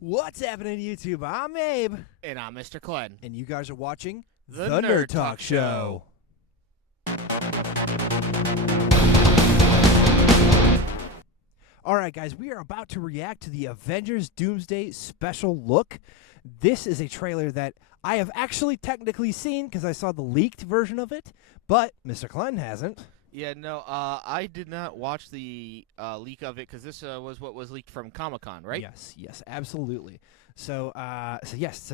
What's happening, YouTube? I'm Abe. And I'm Mr. Glenn. And you guys are watching The Nerd Talk Show. Alright, guys, we are about to react to the Avengers Doomsday Special Look. This is a trailer that I have actually technically seen because I saw the leaked version of it, but Mr. Glenn hasn't. Yeah, no, I did not watch the leak of it because this was what was leaked from Comic-Con, right? Yes, absolutely. So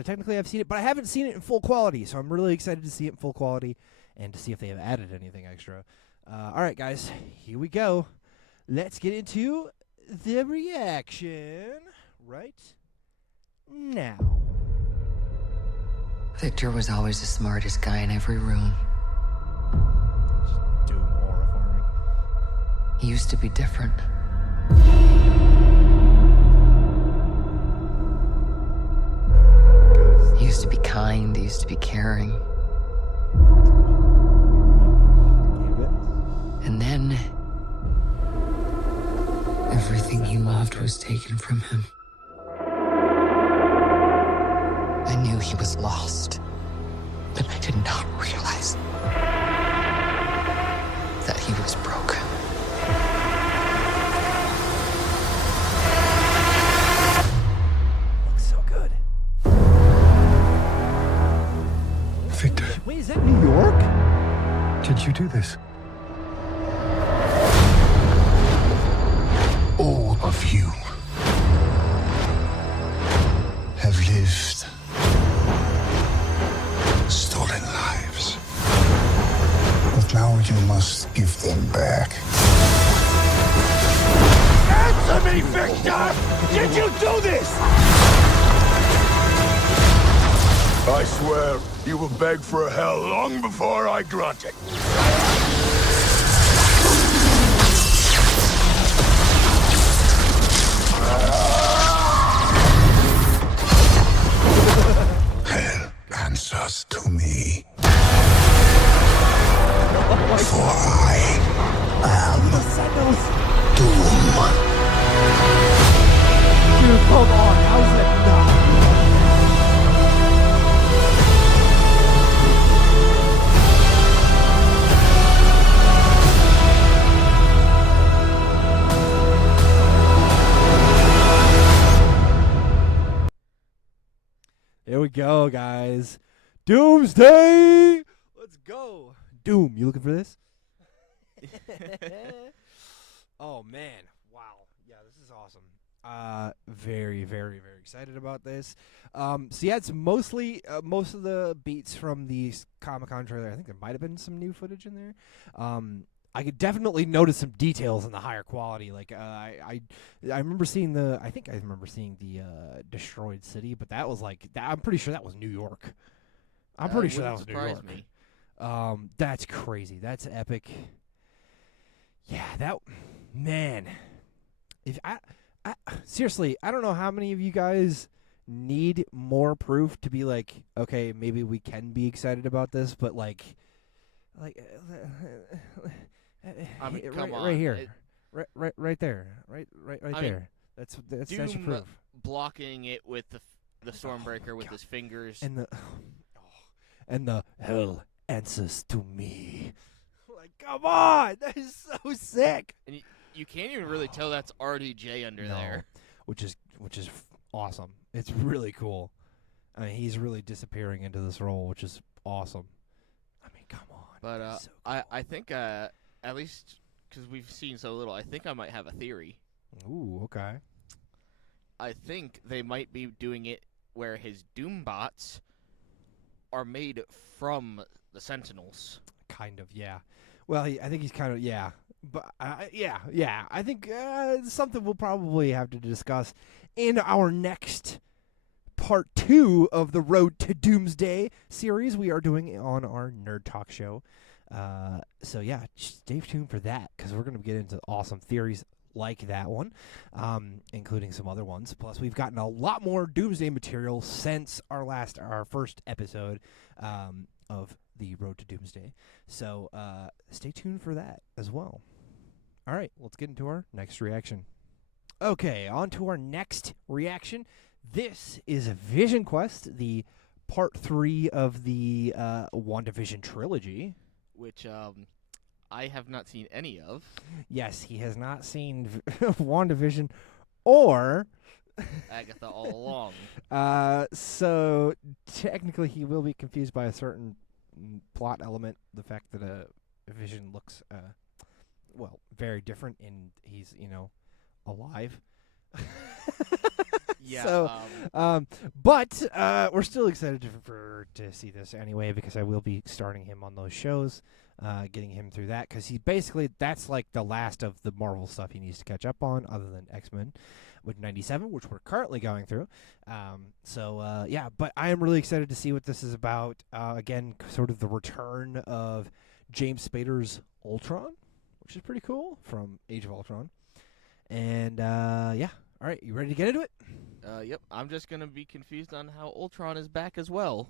technically I've seen it, but I haven't seen it in full quality, so I'm really excited to see it in full quality and to see if they have added anything extra. Alright, guys, here we go. Let's get into the reaction right now. Victor was always the smartest guy in every room. Doom aura forming. He used to be different. He used to be kind, he used to be caring. And then everything he loved was taken from him. I knew he was lost, but I did not realize that he was broken. Looks so good. Victor, Wait, is that New York? did you do this? All of you have lived stolen lives. But now you must give them back. Answer me, Victor! Did you do this? I swear, you will beg for hell long before I grant it. Hell answers to me. For I am Doom. Dude, come on. How is that not? Here we go, guys. Doomsday! Let's go. Doom, you looking for this? Oh, man. Wow. Yeah, this is awesome. Very, very, very excited about this. So yeah, it's mostly most of the beats from the Comic-Con trailer. I think there might have been some new footage in there. I could definitely notice some details in the higher quality. Like I remember seeing the destroyed city, but that was like I'm pretty sure that was New York. I'm pretty sure that was New York. Me. That's crazy. That's epic. Yeah, that man. If I seriously, I don't know how many of you guys need more proof to be like, okay, maybe we can be excited about this, but like I mean, come on. right here, right there, right there. That's your Doom proof. blocking it with the Stormbreaker with his fingers. And the hell answers to me. Like, come on, that is so sick. And you can't even really tell that's RDJ under there. Which is awesome. It's really cool. I mean, he's really disappearing into this role, which is awesome. I mean, come on. But so cool. I think at least because we've seen so little, I think I might have a theory. Ooh, okay. I think they might be doing it where his Doombots are made from the Sentinels. Kind of, yeah. Well, I think he's kind of, yeah. But, yeah. I think something we'll probably have to discuss in our next part 2 of the Road to Doomsday series we are doing on our Nerd Talk show. So, yeah, stay tuned for that because we're going to get into awesome theories like that one, including some other ones. Plus, we've gotten a lot more Doomsday material since our first episode of the Road to Doomsday. So stay tuned for that as well. All right, let's get into our next reaction. Okay, on to our next reaction. This is Vision Quest, the part 3 of the WandaVision trilogy. Which I have not seen any of. Yes, he has not seen WandaVision or Agatha all along. So technically he will be confused by a certain plot element, the fact that Vision looks very different and he's, alive. Yeah. So, but we're still excited to see this anyway, because I will be starting him on those shows, getting him through that, because that's like the last of the Marvel stuff he needs to catch up on, other than X-Men with 97, which we're currently going through. But I am really excited to see what this is about. Again, sort of the return of James Spader's Ultron, which is pretty cool, from Age of Ultron. And all right, you ready to get into it? Yep. I'm just gonna be confused on how Ultron is back as well.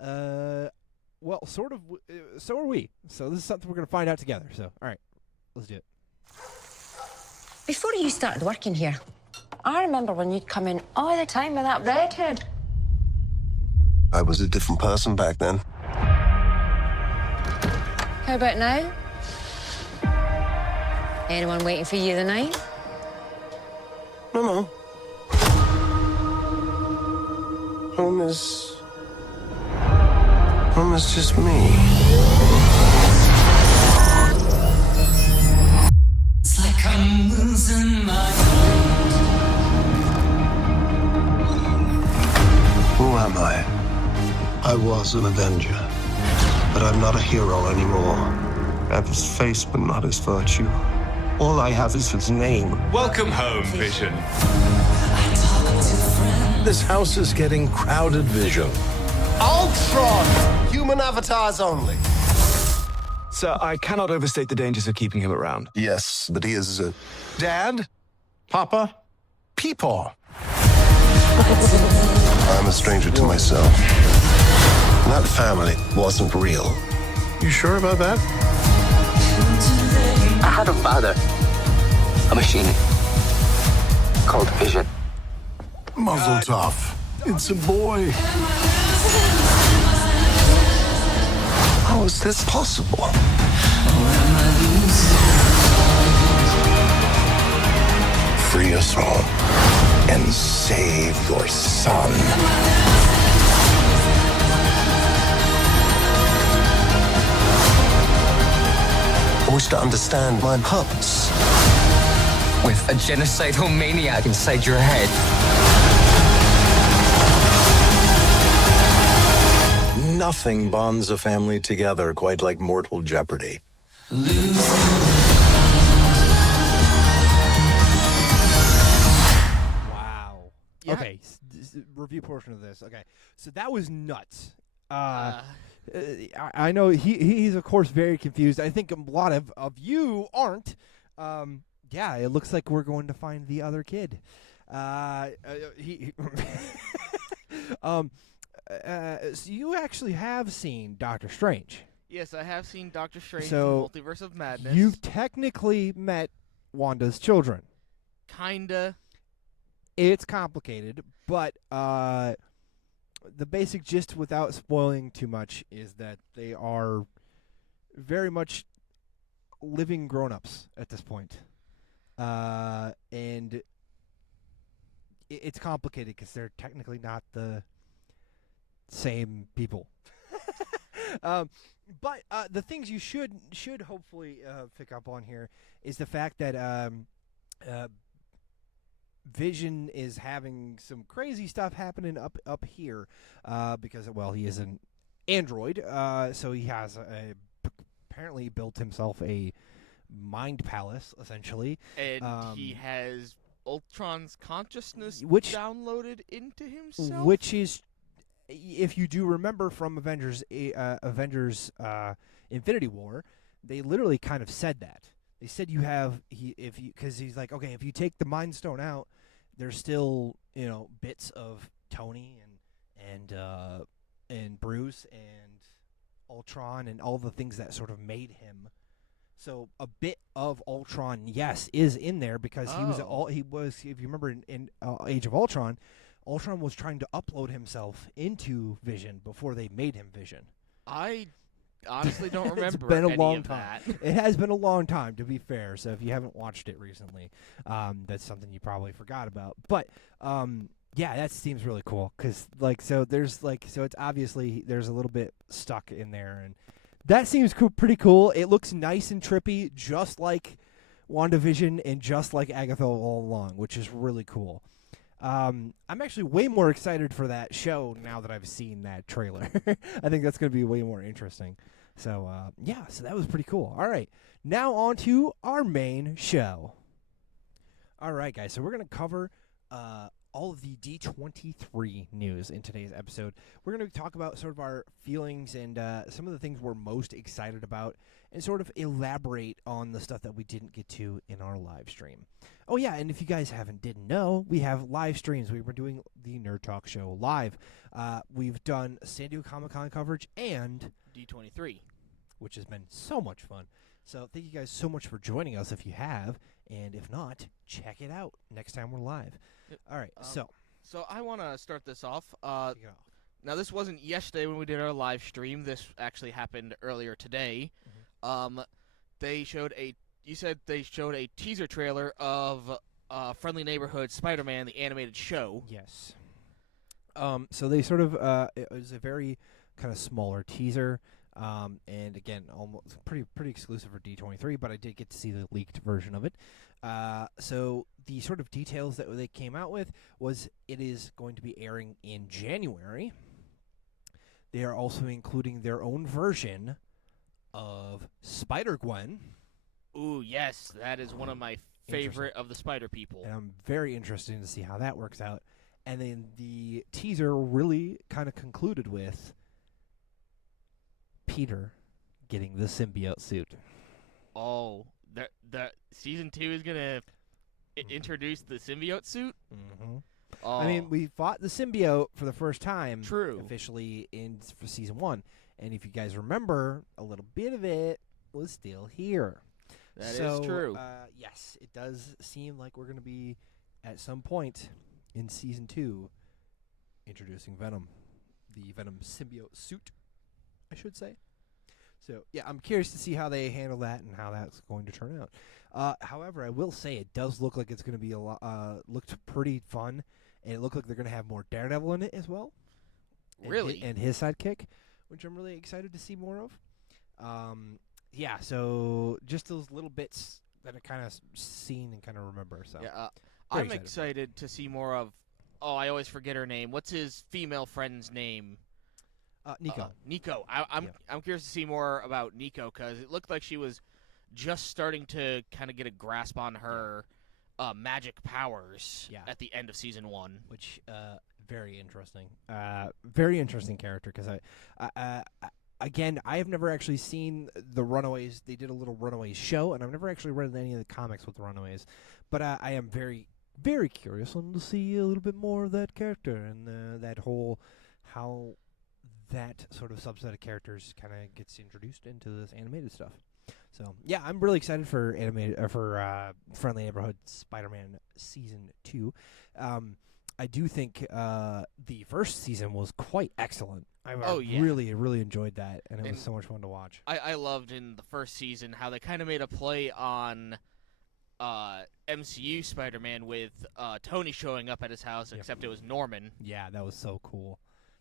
Well, sort of. So are we. So this is something we're gonna find out together. So, all right, let's do it. Before you started working here, I remember when you'd come in all the time with that redhead. I was a different person back then. How about now? Anyone waiting for you tonight? No. Home is just me. It's like I'm losing my mind. Who am I? I was an Avenger, but I'm not a hero anymore. I have his face, but not his virtue. All I have is his name. Welcome home, Vision. This house is getting crowded, Vision. Ultron! Human avatars only. Sir, I cannot overstate the dangers of keeping him around. Yes, but he is Dad? Papa? Peepaw? I'm a stranger to myself. That family wasn't real. You sure about that? I had a father, a machine called Vision. Muzzle tough. It's a boy. How is this possible? Free us all and save your son. I wish to understand my purpose. With a genocidal maniac inside your head. Nothing bonds a family together quite like mortal jeopardy. Wow. Yeah. Okay, review portion of this. Okay, so that was nuts. I know he's of course very confused. I think a lot of you aren't. Yeah, it looks like we're going to find the other kid. So you actually have seen Doctor Strange. Yes, I have seen Doctor Strange So, in the Multiverse of Madness. You've technically met Wanda's children. Kinda. It's complicated, but the basic gist, without spoiling too much, is that they are very much living grown-ups at this point. And it's complicated because they're technically not the same people. But the things you should hopefully pick up on here is the fact that Vision is having some crazy stuff happening up here because, well, he is an android, so he has apparently built himself a mind palace, essentially. And he has Ultron's consciousness Which- downloaded into himself? Which is, if you do remember from Avengers Infinity War, they literally kind of said that. They said because he's like, okay, if you take the Mind Stone out, there's still bits of Tony and Bruce and Ultron and all the things that sort of made him. So a bit of Ultron, yes, is in there because he was, if you remember in Age of Ultron, Ultron was trying to upload himself into Vision before they made him Vision. I honestly don't remember It's been a any long of time. that. It has been a long time, to be fair. So if you haven't watched it recently, that's something you probably forgot about. But yeah, that seems really cool because so it's obviously there's a little bit stuck in there, and that seems pretty cool. It looks nice and trippy, just like WandaVision and just like Agatha all along, which is really cool. I'm actually way more excited for that show now that I've seen that trailer. I think that's going to be way more interesting. So, yeah, so that was pretty cool. All right, now on to our main show. All right, guys, so we're going to cover all of the D23 news in today's episode. We're going to talk about sort of our feelings and some of the things we're most excited about and sort of elaborate on the stuff that we didn't get to in our live stream. Oh, yeah, and if you guys didn't know, we have live streams. We were doing the Nerd Talk Show live. We've done San Diego Comic-Con coverage and D23. Which has been so much fun. So thank you guys so much for joining us if you have, and if not, check it out next time we're live. All right, So I want to start this off. Now, this wasn't yesterday when we did our live stream. This actually happened earlier today. They showed you said they showed a teaser trailer of Friendly Neighborhood Spider-Man, the animated show. Yes. So they sort of it was a very kind of smaller teaser. And again, almost pretty exclusive for D23, but I did get to see the leaked version of it. So the sort of details that they came out with was it is going to be airing in January. They are also including their own version of Spider-Gwen. Ooh, yes, that is one of my favorite of the Spider people. And I'm very interested to see how that works out. And then the teaser really kind of concluded with Peter getting the symbiote suit. Oh, the season 2 is gonna introduce the symbiote suit. Mm-hmm. Oh. I mean, we fought the symbiote for the first time, True, officially for season 1, and if you guys remember, a little bit of it was still here. That is true. Yes, it does seem like we're going to be at some point in season 2 introducing Venom, the Venom symbiote suit, I should say. So, yeah, I'm curious to see how they handle that and how that's going to turn out. However, I will say it does look like it's going to be looked pretty fun, and it looked like they're going to have more Daredevil in it as well. Really? And his sidekick, which I'm really excited to see more of. Yeah, so just those little bits that I kind of seen and kind of remember. So yeah, I'm excited to see more of. Oh, I always forget her name. What's his female friend's name? Nico. Nico. I'm curious to see more about Nico because it looked like she was just starting to kind of get a grasp on her magic powers at the end of season 1. Which very interesting. Very interesting character because again, I have never actually seen the Runaways. They did a little Runaways show, and I've never actually read any of the comics with the Runaways. But I am very, very curious to see a little bit more of that character and that whole how that sort of subset of characters kind of gets introduced into this animated stuff. So yeah, I'm really excited for Friendly Neighborhood Spider-Man season 2. I do think the first season was quite excellent. I really, really enjoyed that, and it was so much fun to watch. I loved in the first season how they kind of made a play on MCU Spider-Man with Tony showing up at his house, except it was Norman. Yeah, that was so cool.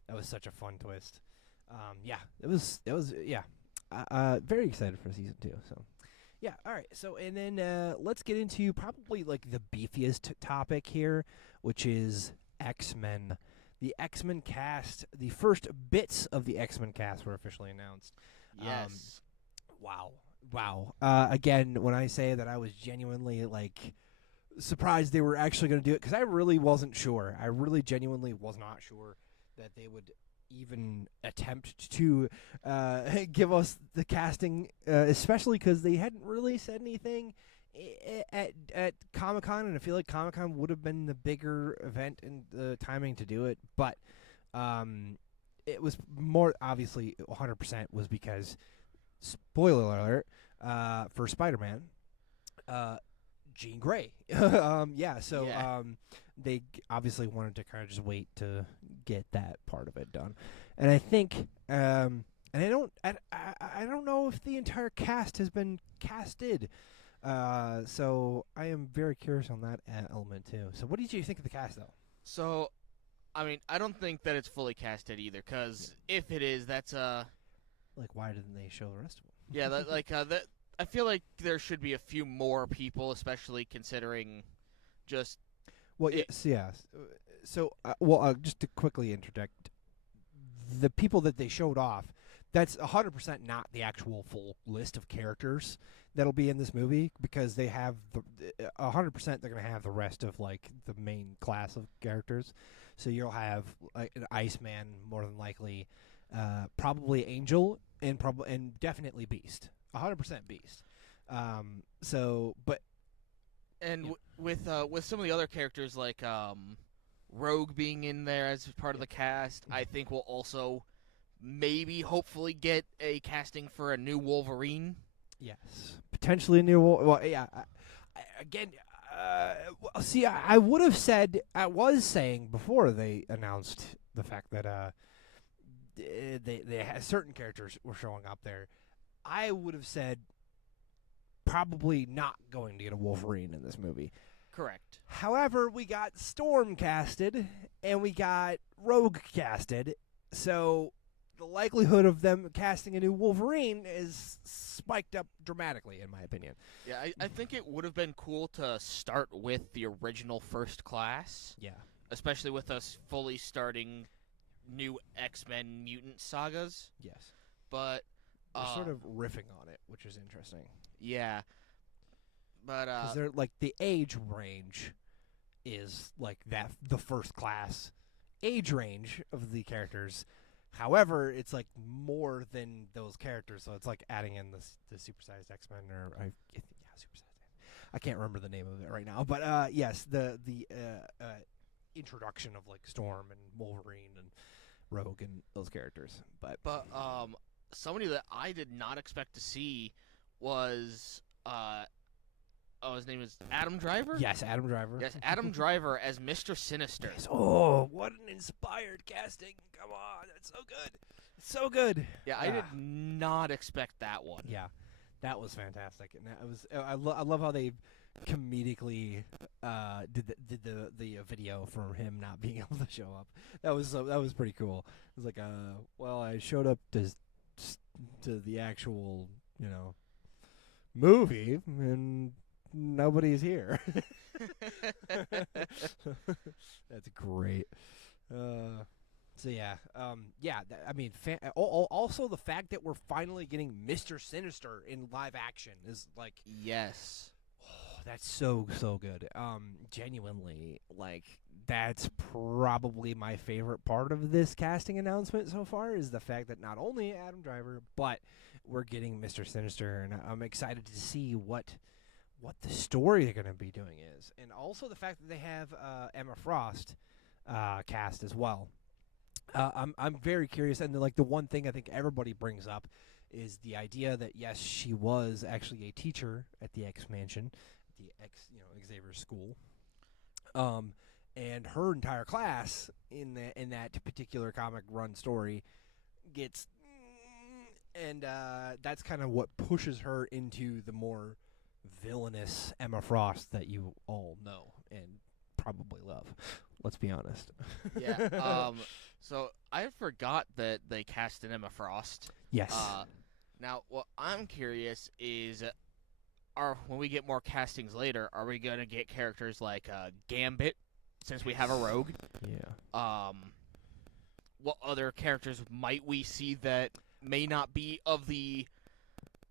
That was such a fun twist. Yeah, it was very excited for season 2. So, yeah, all right. So, and then let's get into probably like the beefiest topic here, which is X-Men. The X-Men cast, the first bits of the X-Men cast were officially announced. Yes. Wow. Again, when I say that I was genuinely like surprised they were actually going to do it, because I really wasn't sure. I really genuinely was not sure that they would even attempt to give us the casting, especially because they hadn't really said anything at Comic-Con, and I feel like Comic-Con would have been the bigger event and the timing to do it, but it was more, obviously, 100% was because, spoiler alert, for Spider-Man, Jean Grey. they obviously wanted to kind of just wait to get that part of it done. And I think, and I don't know if the entire cast has been casted. So I am very curious on that element too. So what did you think of the cast though? So, I mean, I don't think that it's fully casted either, because if it is, that's like, why didn't they show the rest of them? Yeah, that I feel like there should be a few more people, especially considering just. Well, yes. So, just to quickly interject, the people that they showed off, that's 100% not the actual full list of characters that'll be in this movie, because they have 100% they're going to have the rest of like the main class of characters. So you'll have like an Iceman, more than likely, probably Angel, and definitely Beast, 100% Beast. With some of the other characters like Rogue being in there as part of the cast, I think we'll also maybe hopefully get a casting for a new Wolverine. Yes, potentially a new. Well, yeah. I would have said, I was saying before they announced the fact that they had certain characters were showing up there. I would have said probably not going to get a Wolverine in this movie. Correct. However, we got Storm casted and we got Rogue casted, so the likelihood of them casting a new Wolverine is spiked up dramatically, in my opinion. Yeah, I think it would have been cool to start with the original First Class. Yeah. Especially with us fully starting new X-Men mutant sagas. Yes. But we're sort of riffing on it, which is interesting. Yeah. But because they're like the age range is like that, the First Class age range of the characters. However, it's like more than those characters, so it's like adding in the supersized X-Men, or supersized. I can't remember the name of it right now, but yes, the introduction of like Storm and Wolverine and Rogue and those characters. But somebody that I did not expect to see was his name is Adam Driver? Yes, Adam Driver. Yes, Adam Driver as Mr. Sinister. Yes. Oh, what an inspired casting. Come on, that's so good. It's so good. Yeah, I did not expect that one. Yeah, that was fantastic. And that was I love how they comedically did the video for him not being able to show up. That was pretty cool. It was like well, I showed up to the actual, movie, and nobody's here. That's great. So yeah, also the fact that we're finally getting Mr. Sinister in live action is like, yes, that's so good. Genuinely, like, that's probably my favorite part of this casting announcement so far, is the fact that not only Adam Driver, but we're getting Mr. Sinister, and I'm excited to see what the story they're going to be doing is, and also the fact that they have Emma Frost cast as well. I'm very curious, and like the one thing I think everybody brings up is the idea that yes, she was actually a teacher at the X Mansion, the Xavier School, and her entire class in that particular comic run story gets, and that's kind of what pushes her into the more villainous Emma Frost that you all know and probably love. Let's be honest. Yeah. So I forgot that they cast an Emma Frost. Yes. Now, what I'm curious is, when we get more castings later, are we gonna get characters like Gambit, since we have a Rogue? Yeah. What other characters might we see that may not be of the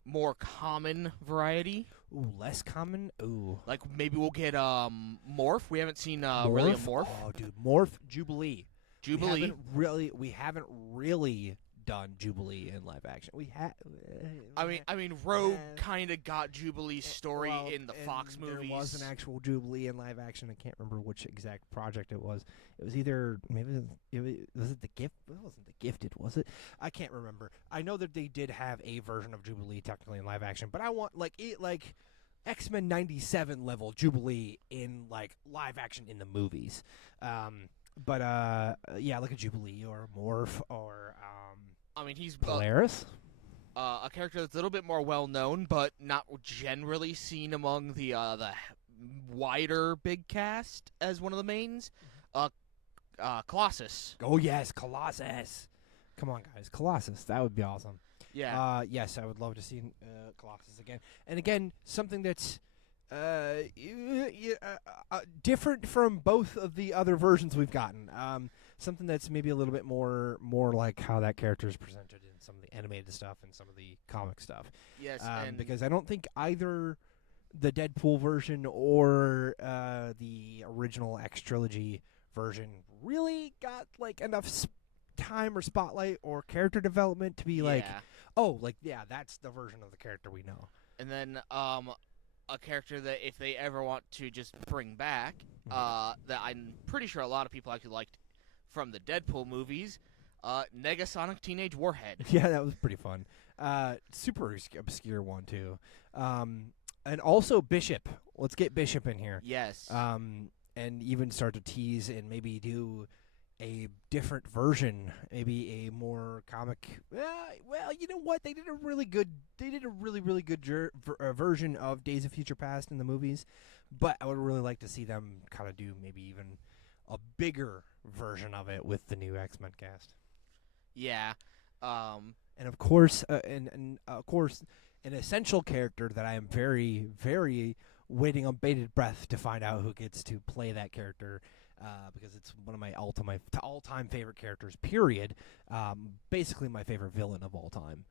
more common variety? Ooh, less common? Ooh. Like, maybe we'll get Morph. We haven't seen really a Morph. Oh, dude, Morph, Jubilee. Jubilee. We haven't really done Jubilee in live action. We have. I mean, Rogue kind of got Jubilee's story in the Fox movies. There was an actual Jubilee in live action. I can't remember which exact project it was. It was either was it The Gift? It wasn't The Gifted, was it? I can't remember. I know that they did have a version of Jubilee technically in live action, but I want X-Men 97 level Jubilee in like live action in the movies. But like a Jubilee or a Morph or I mean, he's Polaris. A character that's a little bit more well known, but not generally seen among the wider big cast as one of the mains. Colossus. Oh yes, Colossus. Come on, guys, Colossus. That would be awesome. Yeah. Yes, I would love to see Colossus again. And again, something that's different from both of the other versions we've gotten. Something that's maybe a little bit more like how that character is presented in some of the animated stuff and some of the comic stuff. Yes, because I don't think either the Deadpool version or the original X trilogy version really got like enough time or spotlight or character development to be like, that's the version of the character we know. And then a character that if they ever want to just bring back, that I'm pretty sure a lot of people actually liked from the Deadpool movies, Negasonic Teenage Warhead. Yeah, that was pretty fun. Super obscure one too. And also Bishop. Let's get Bishop in here. Yes. And even start to tease and maybe do a different version, maybe a more comic. Well, you know what? They did a really really good version of Days of Future Past in the movies, but I would really like to see them kind of do maybe even a bigger version of it with the new X-Men cast. Yeah. And of course, an essential character that I am very, very waiting on bated breath to find out who gets to play that character, because it's one of my all-time favorite characters, period. Basically my favorite villain of all time,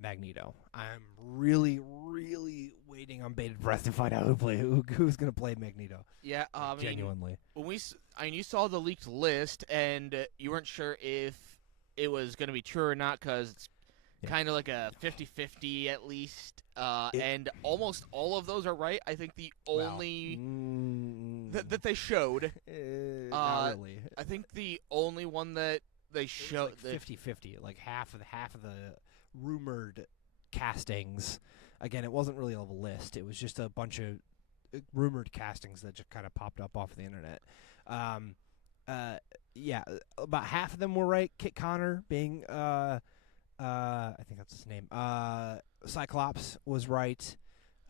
Magneto. I'm really, really waiting on bated breath to find out who's going to play Magneto. Yeah, genuinely. You saw the leaked list, and you weren't sure if it was going to be true or not, because it's kind of like a 50-50 at least, and almost all of those are right. I think the only that they showed, not really. I think the only one that they showed like 50-50, like half of the rumored castings. Again, it wasn't really a list. It was just a bunch of rumored castings that just kind of popped up off the internet. About half of them were right. Kit Connor being I think that's his name. Cyclops was right.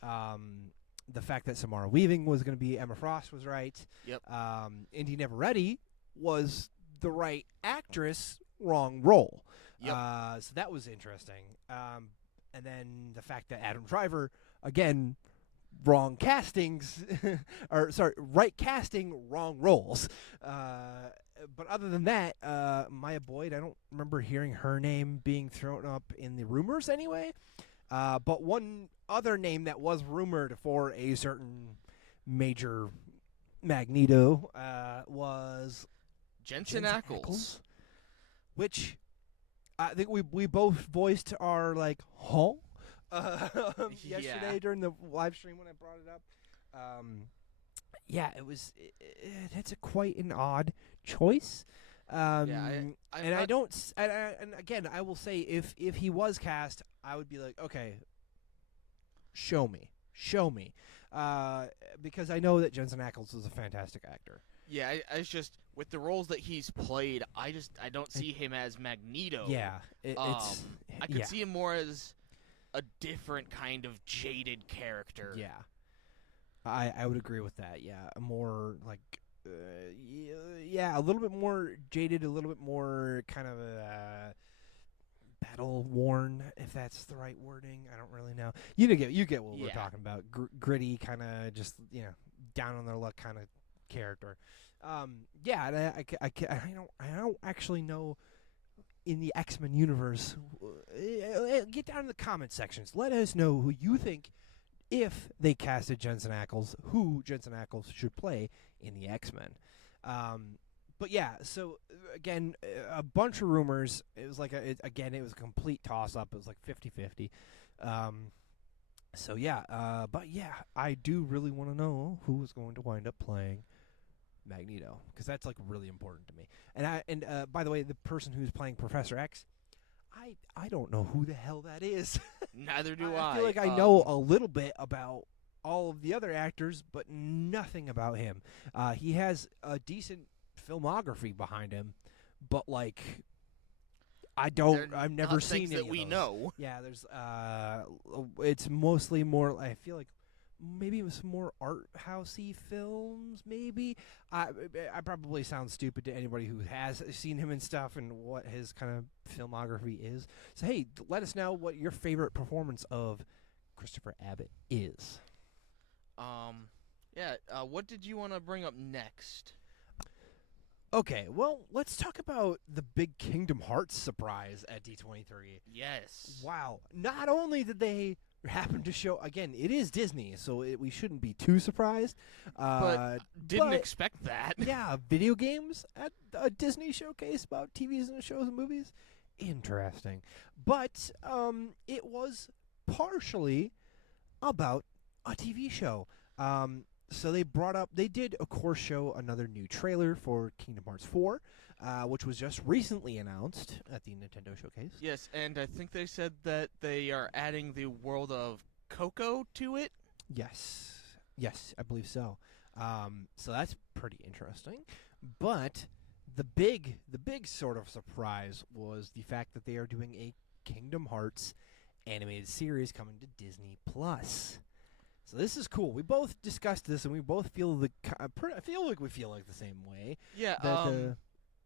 The fact that Samara Weaving was going to be Emma Frost was right. Yep. Indy Neverready was the right actress, wrong role. Yep. So that was interesting. And then the fact that Adam Driver, again, wrong castings, right casting, wrong roles. But other than that, Maya Boyd, I don't remember hearing her name being thrown up in the rumors anyway. But one other name that was rumored for a certain major Magneto was Jensen Ackles. Which I think we both voiced our like, yesterday during the live stream when I brought it up. It was. It's quite an odd choice. And again, I will say if he was cast, I would be like, okay, show me, because I know that Jensen Ackles is a fantastic actor. Yeah, it's just with the roles that he's played, I don't see him as Magneto. Yeah, I could see him more as a different kind of jaded character. Yeah, I would agree with that. Yeah, more like, a little bit more jaded, a little bit more kind of battle worn, if that's the right wording. I don't really know. You get what we're talking about. Gritty, kind of just down on their luck kind of character. And I don't actually know in the X-Men universe. Get down in the comment sections. Let us know who you think, if they casted Jensen Ackles, who Jensen Ackles should play in the X-Men. But yeah, so again, a bunch of rumors. It was like it was a complete toss-up. It was like 50-50. But yeah, I do really want to know who is going to wind up playing Magneto, because that's like really important to me. And by the way, the person who's playing Professor X, I don't know who the hell that is. Neither do I. I feel like I know a little bit about all of the other actors, but nothing about him. He has a decent filmography behind him, but like I've never seen any that of we those. know. Yeah, there's it's mostly more. I feel like maybe it was more art housey films. Maybe I probably sound stupid to anybody who has seen him and stuff and what his kind of filmography is. So hey, let us know what your favorite performance of Christopher Abbott is. What did you want to bring up next? Okay, well, let's talk about the big Kingdom Hearts surprise at D23. Yes. Wow. Not only did they happen to show, again, it is Disney, so we shouldn't be too surprised. But didn't expect that. Yeah, video games at a Disney showcase about TVs and shows and movies. Interesting. But it was partially about a TV show. So they did, of course, show another new trailer for Kingdom Hearts 4, which was just recently announced at the Nintendo Showcase. Yes, and I think they said that they are adding the world of Coco to it. Yes, I believe so. So that's pretty interesting. But the big sort of surprise was the fact that they are doing a Kingdom Hearts animated series coming to Disney Plus. So this is cool. We both discussed this, and we both feel I feel like we feel like the same way. Yeah.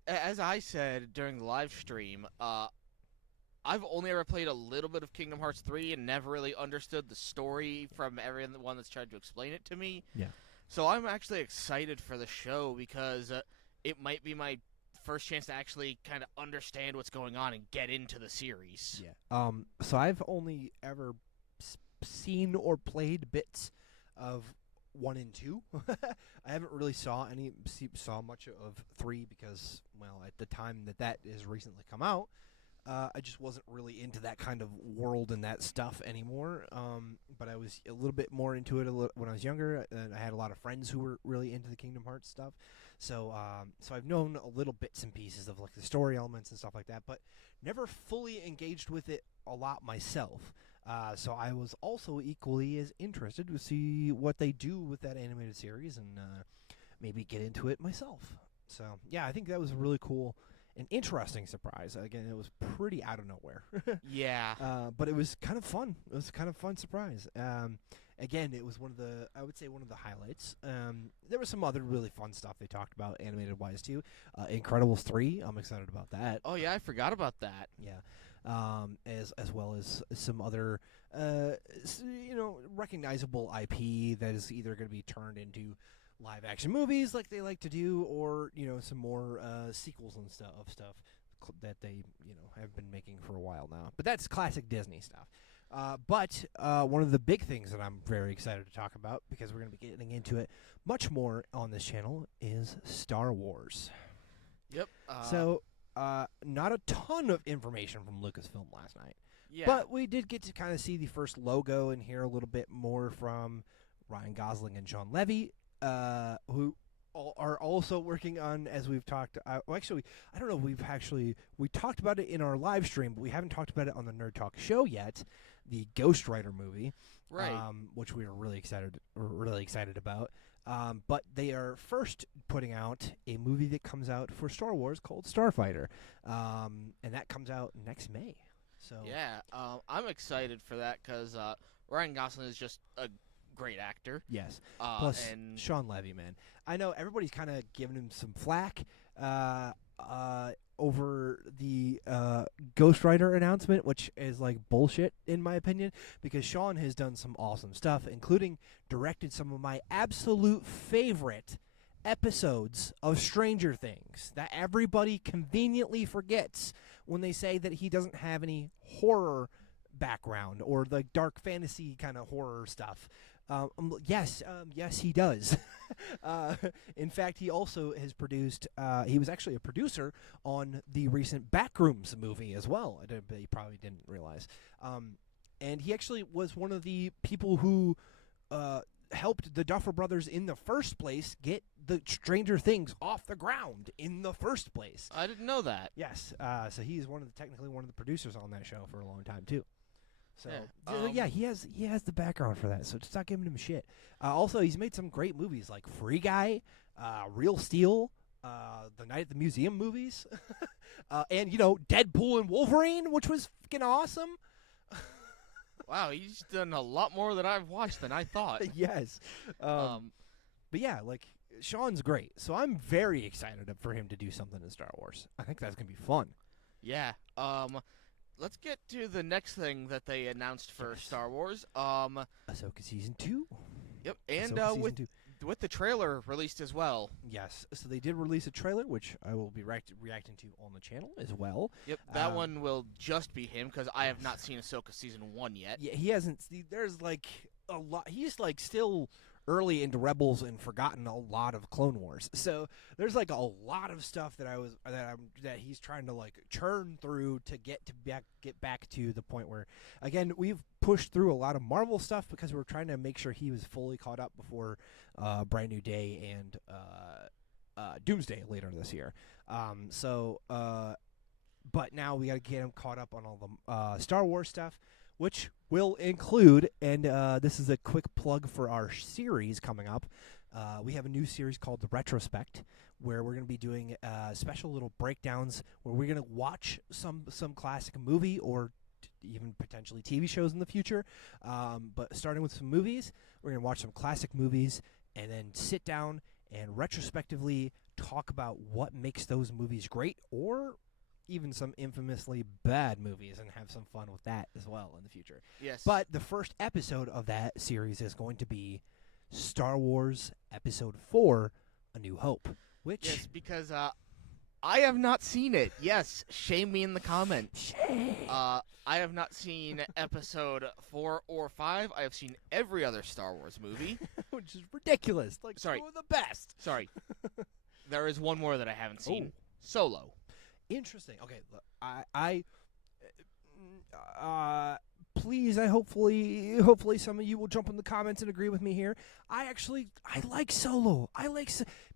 As I said during the live stream, I've only ever played a little bit of Kingdom Hearts 3 and never really understood the story from everyone that's tried to explain it to me. Yeah. So I'm actually excited for the show because it might be my first chance to actually kind of understand what's going on and get into the series. Yeah. So I've only ever seen or played bits of 1 and 2. I haven't really saw much of 3 because, well, at the time that has recently come out, I just wasn't really into that kind of world and that stuff anymore. But I was a little bit more into it when I was younger, and I had a lot of friends who were really into the Kingdom Hearts stuff. So I've known a little bits and pieces of like the story elements and stuff like that, but never fully engaged with it a lot myself. So I was also equally as interested to see what they do with that animated series and maybe get into it myself. So, yeah, I think that was a really cool and interesting surprise. Again, it was pretty out of nowhere. Yeah. But it was kind of fun. It was a kind of fun surprise. Again, it was one of the highlights. There was some other really fun stuff they talked about animated-wise, too. Incredibles 3, I'm excited about that. Oh, yeah, I forgot about that. Yeah. As well as some other, recognizable IP that is either going to be turned into live-action movies like they like to do, or some more sequels and stuff that they have been making for a while now. But that's classic Disney stuff. But one of the big things that I'm very excited to talk about, because we're going to be getting into it much more on this channel, is Star Wars. Yep. Not a ton of information from Lucasfilm last night. Yeah. But we did get to kind of see the first logo and hear a little bit more from Ryan Gosling and Sean Levy, who are also working on, as we've talked. Actually, I don't know. We talked about it in our live stream, but we haven't talked about it on the Nerd Talk show yet. The Ghost Rider movie, right? Which we are really excited about. But they are first putting out a movie that comes out for Star Wars called Starfighter, and that comes out next May. So yeah, I'm excited for that because Ryan Gosling is just a great actor. Yes. Plus Sean Levy, man. I know everybody's kind of giving him some flack over the Ghost Rider announcement, which is like bullshit in my opinion, because Sean has done some awesome stuff, including directed some of my absolute favorite episodes of Stranger Things that everybody conveniently forgets when they say that he doesn't have any horror background or the dark fantasy kind of horror stuff. Yes, he does. In fact, he also has produced. He was actually a producer on the recent Backrooms movie as well. You probably didn't realize. And he actually was one of the people who helped the Duffer Brothers in the first place get the Stranger Things off the ground in the first place. I didn't know that. Yes. So he's technically one of the producers on that show for a long time too. So Yeah, he has the background for that. So just not giving him shit. Also, he's made some great movies like Free Guy, Real Steel, the Night at the Museum movies, and Deadpool and Wolverine, which was fucking awesome. Wow, he's done a lot more that I've watched than I thought. Yes. But yeah, like Sean's great. So I'm very excited for him to do something in Star Wars. I think that's gonna be fun. Yeah. Let's get to the next thing that they announced for Star Wars. Ahsoka Season 2. Yep, and Ahsoka Season 2. with the trailer released as well. Yes, so they did release a trailer, which I will be reacting to on the channel as well. Yep, that one will just be him because I have not seen Ahsoka Season 1 yet. Yeah, he hasn't. There's like a lot. He's like still early into Rebels and forgotten a lot of Clone Wars. So there's like a lot of stuff that he's trying to like churn through to get back to the point where, again, we've pushed through a lot of Marvel stuff because we're trying to make sure he was fully caught up before Brand New Day and Doomsday later this year. But now we got to get him caught up on all the Star Wars stuff, which will include, and this is a quick plug for our series coming up. We have a new series called The Retrospect, where we're going to be doing special little breakdowns where we're going to watch some classic movie or even potentially TV shows in the future. But starting with some movies, we're going to watch some classic movies and then sit down and retrospectively talk about what makes those movies great, or even some infamously bad movies, and have some fun with that as well in the future. Yes. But the first episode of that series is going to be Star Wars Episode 4, A New Hope. Which... Yes, because I have not seen it. Yes, shame me in the comments. Shame. I have not seen Episode 4 or 5. I have seen every other Star Wars movie. Which is ridiculous. Like, Sorry. two of the best. Sorry. There is one more that I haven't seen. Oh. Solo. Interesting. Okay, look, please, hopefully some of you will jump in the comments and agree with me here. I like Solo.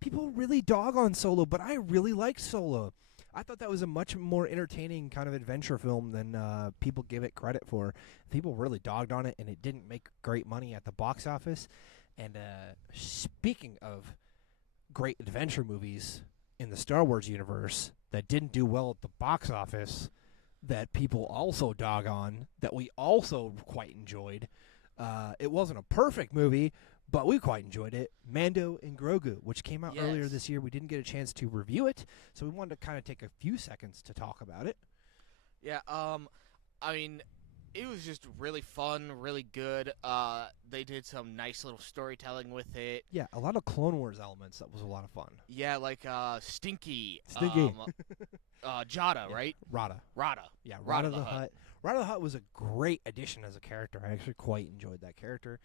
People really dog on Solo, but I really like Solo. I thought that was a much more entertaining kind of adventure film than people give it credit for. People really dogged on it, and it didn't make great money at the box office. And speaking of great adventure movies in the Star Wars universe that didn't do well at the box office, that people also dog on, that we also quite enjoyed. It wasn't a perfect movie, but we quite enjoyed it. Mando and Grogu, which came out earlier this year. We didn't get a chance to review it, so we wanted to kind of take a few seconds to talk about it. Yeah, I mean, it was just really fun, really good. They did some nice little storytelling with it. Yeah, a lot of Clone Wars elements. That was a lot of fun. Yeah, like Stinky. Yeah, Jada, right? Rada. Yeah, Rada the Hutt. Rada the Hutt was a great addition as a character. I actually quite enjoyed that character.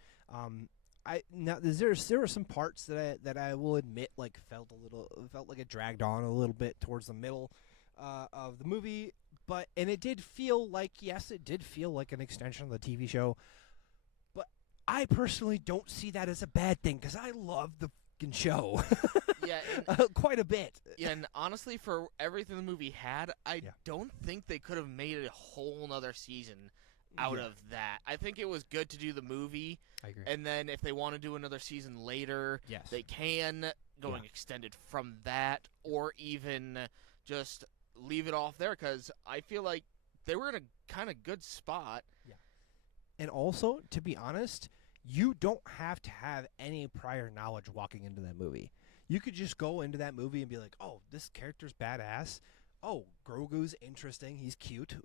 There were some parts that I will admit felt like it dragged on a little bit towards the middle of the movie, and it did feel like an extension of the TV show. But I personally don't see that as a bad thing because I love the fucking show. Yeah, quite a bit. Yeah, and honestly, for everything the movie had, I don't think they could have made a whole nother season out of that. I think it was good to do the movie. I agree. And then if they want to do another season later, they can, going extended from that, or even just leave it off there, because I feel like they were in a kind of good spot. Yeah. And also, to be honest, you don't have to have any prior knowledge walking into that movie. You could just go into that movie and be like, oh, this character's badass. Oh, Grogu's interesting. He's cute,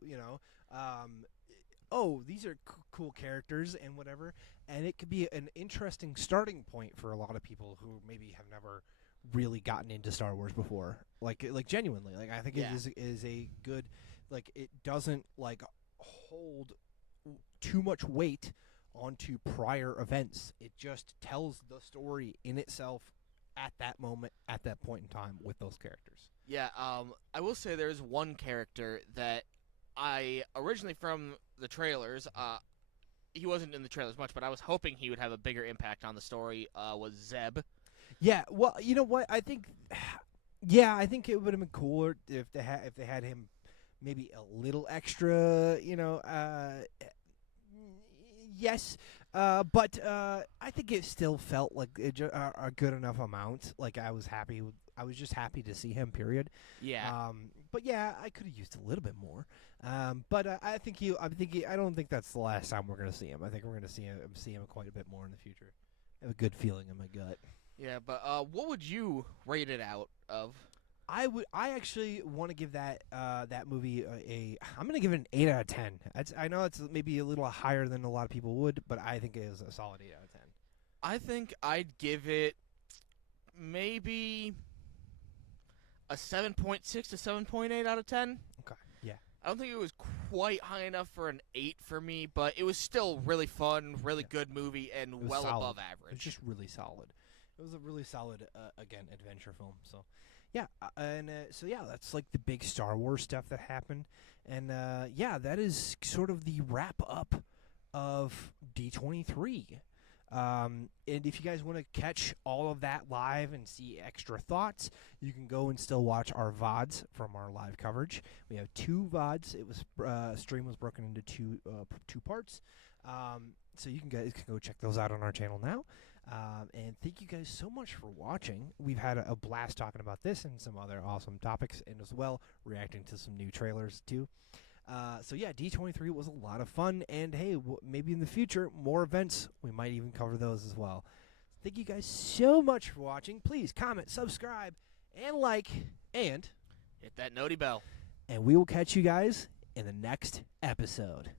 oh, these are cool characters and whatever. And it could be an interesting starting point for a lot of people who maybe have never really gotten into Star Wars before. Like genuinely. I think it is a good, it doesn't hold too much weight onto prior events. It just tells the story in itself at that moment, at that point in time with those characters. Yeah, I will say there's one character that I originally from the trailers, he wasn't in the trailers much, but I was hoping he would have a bigger impact on the story, was Zeb. Yeah, well, you know what? I think it would have been cooler if they had him maybe a little extra, Yes, but I think it still felt like a good enough amount. Like I was happy. I was just happy to see him. Period. Yeah. But yeah, I could have used a little bit more. But I think I don't think that's the last time we're gonna see him. I think we're gonna see him quite a bit more in the future. I have a good feeling in my gut. Yeah, but what would you rate it out of? I actually want to give that movie I'm going to give it an 8 out of 10. I know it's maybe a little higher than a lot of people would, but I think it is a solid 8 out of 10. I think I'd give it maybe a 7.6 to 7.8 out of 10. Okay. Yeah. I don't think it was quite high enough for an 8 for me, but it was still really fun, really good movie, and well solid. above It was average. just really solid. It was a really solid, again, adventure film. So, yeah, so that's like the big Star Wars stuff that happened, and that is sort of the wrap up of D23. And if you guys want to catch all of that live and see extra thoughts, you can go and still watch our VODs from our live coverage. We have 2 VODs. It was stream was broken into two parts. So you guys can go check those out on our channel now. And thank you guys so much for watching. We've had a blast talking about this and some other awesome topics, and as well reacting to some new trailers too. So yeah, D23 was a lot of fun, and hey, maybe in the future, more events, we might even cover those as well. Thank you guys so much for watching. Please comment, subscribe, and like, and hit that noti bell. And we will catch you guys in the next episode.